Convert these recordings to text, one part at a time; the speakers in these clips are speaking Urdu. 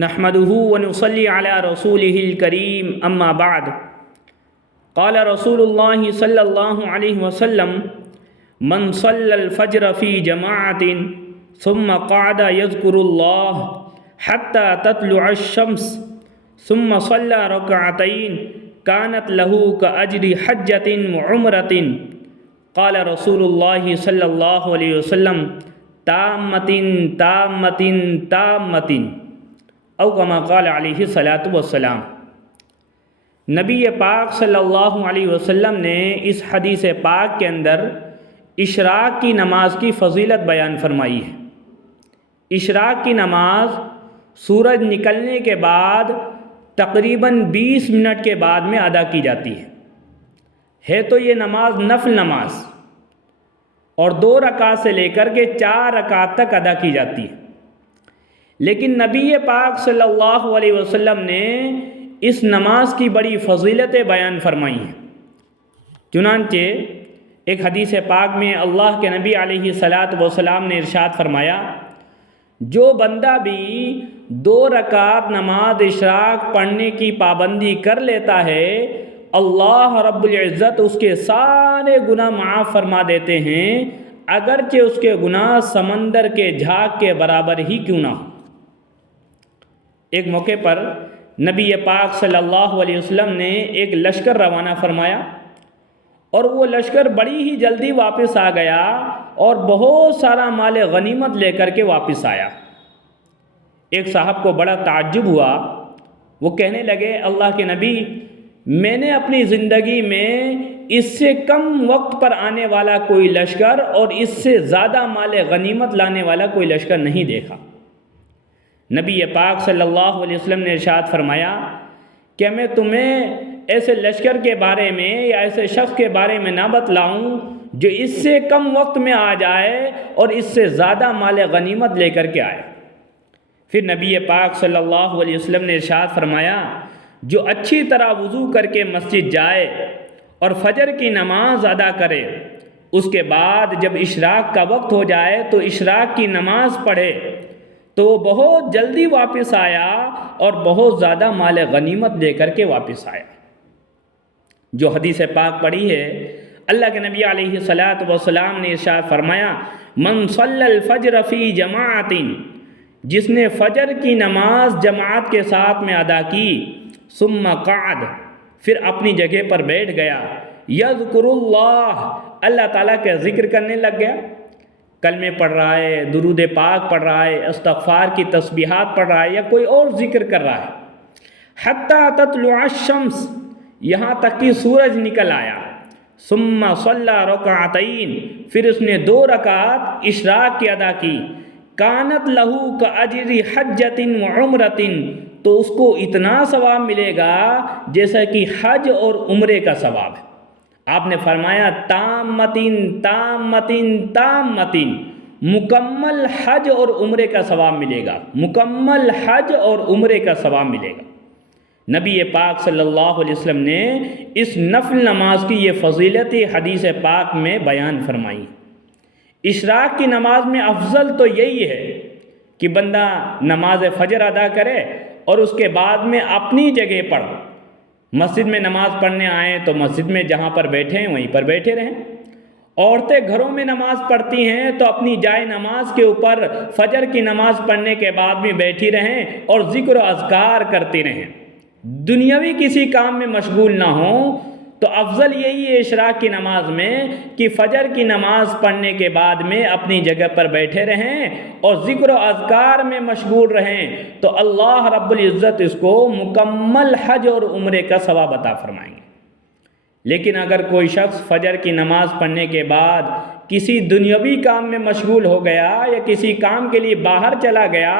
نحمده ونصلي على رسوله الكريم اما بعد قال رسول الله صلى الله عليه وسلم من صلى الفجر في جماعة ثم قعد يذكر الله حتى تطلع الشمس ثم صلى ركعتين كانت له كأجر حجة وعمرة قال رسول الله صلى الله عليه وسلم تامة تامة تامة او کما قال علیہ الصلاۃ والسلام۔ نبی پاک صلی اللہ علیہ وسلم نے اس حدیث پاک کے اندر اشراق کی نماز کی فضیلت بیان فرمائی ہے۔ اشراق کی نماز سورج نکلنے کے بعد تقریباً 20 منٹ کے بعد میں ادا کی جاتی ہے تو یہ نماز نفل نماز اور 2 رکعت سے لے کر کے 4 رکعت تک ادا کی جاتی ہے، لیکن نبی پاک صلی اللہ علیہ وسلم نے اس نماز کی بڑی فضیلتیں بیان فرمائی ہیں۔ چنانچہ ایک حدیث پاک میں اللہ کے نبی علیہ الصلاۃ والسلام نے ارشاد فرمایا، جو بندہ بھی 2 رکعت نماز اشراق پڑھنے کی پابندی کر لیتا ہے، اللہ رب العزت اس کے سارے گناہ معاف فرما دیتے ہیں، اگرچہ اس کے گناہ سمندر کے جھاگ کے برابر ہی کیوں نہ ہو۔ ایک موقع پر نبی پاک صلی اللہ علیہ وسلم نے ایک لشکر روانہ فرمایا اور وہ لشکر بڑی ہی جلدی واپس آ گیا اور بہت سارا مال غنیمت لے کر کے واپس آیا۔ ایک صاحب کو بڑا تعجب ہوا، وہ کہنے لگے، اللہ کے نبی، میں نے اپنی زندگی میں اس سے کم وقت پر آنے والا کوئی لشکر اور اس سے زیادہ مال غنیمت لانے والا کوئی لشکر نہیں دیکھا۔ نبی پاک صلی اللہ علیہ وسلم نے ارشاد فرمایا کہ میں تمہیں ایسے لشکر کے بارے میں یا ایسے شخص کے بارے میں نہ بتلاؤں جو اس سے کم وقت میں آ جائے اور اس سے زیادہ مال غنیمت لے کر کے آئے۔ پھر نبی پاک صلی اللہ علیہ وسلم نے ارشاد فرمایا، جو اچھی طرح وضو کر کے مسجد جائے اور فجر کی نماز ادا کرے، اس کے بعد جب اشراق کا وقت ہو جائے تو اشراق کی نماز پڑھے، تو وہ بہت جلدی واپس آیا اور بہت زیادہ مال غنیمت لے کر کے واپس آیا۔ جو حدیث پاک پڑھی ہے، اللہ کے نبی علیہ الصلاۃ والسلام نے ارشاد فرمایا، من صلی الفجر فی جماعت، جس نے فجر کی نماز جماعت کے ساتھ میں ادا کی، ثم قعد، پھر اپنی جگہ پر بیٹھ گیا، یذکر اللہ، اللہ تعالیٰ کا ذکر کرنے لگ گیا، کلمے پڑھ رہا ہے، درود پاک پڑھ رہا ہے، استغفار کی تسبیحات پڑھ رہا ہے یا کوئی اور ذکر کر رہا ہے، حتی تطلع الشمس، یہاں تک کہ سورج نکل آیا، ثم صلی رکعتین، پھر اس نے 2 رکعت اشراق کی ادا کی، کانت لہو کاجر حجۃ وعمرۃ، تو اس کو اتنا ثواب ملے گا جیسا کہ حج اور عمرے کا ثواب ہے۔ آپ نے فرمایا تامتین تامتین تامتین، مکمل حج اور عمرے کا ثواب ملے گا، مکمل حج اور عمرے کا ثواب ملے گا۔ نبی پاک صلی اللہ علیہ وسلم نے اس نفل نماز کی یہ فضیلت حدیث پاک میں بیان فرمائی۔ اشراق کی نماز میں افضل تو یہی ہے کہ بندہ نماز فجر ادا کرے اور اس کے بعد میں اپنی جگہ پر مسجد میں نماز پڑھنے آئیں تو مسجد میں جہاں پر بیٹھے ہیں وہیں پر بیٹھے رہیں۔ عورتیں گھروں میں نماز پڑھتی ہیں تو اپنی جائے نماز کے اوپر فجر کی نماز پڑھنے کے بعد بھی بیٹھی رہیں اور ذکر و اذکار کرتی رہیں، دنیاوی کسی کام میں مشغول نہ ہوں۔ تو افضل یہی ہے اشراق کی نماز میں کہ فجر کی نماز پڑھنے کے بعد میں اپنی جگہ پر بیٹھے رہیں اور ذکر و اذکار میں مشغول رہیں، تو اللہ رب العزت اس کو مکمل حج اور عمرے کا ثواب عطا فرمائیں گے۔ لیکن اگر کوئی شخص فجر کی نماز پڑھنے کے بعد کسی دنیاوی کام میں مشغول ہو گیا یا کسی کام کے لیے باہر چلا گیا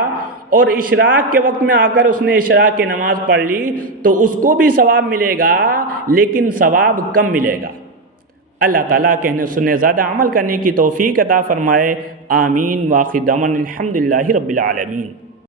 اور اشراق کے وقت میں آ کر اس نے اشراق کی نماز پڑھ لی، تو اس کو بھی ثواب ملے گا لیکن ثواب کم ملے گا۔ اللہ تعالیٰ کہنے سننے زیادہ عمل کرنے کی توفیق عطا فرمائے، آمین۔ واخر دعوانا الحمدللہ رب العالمین۔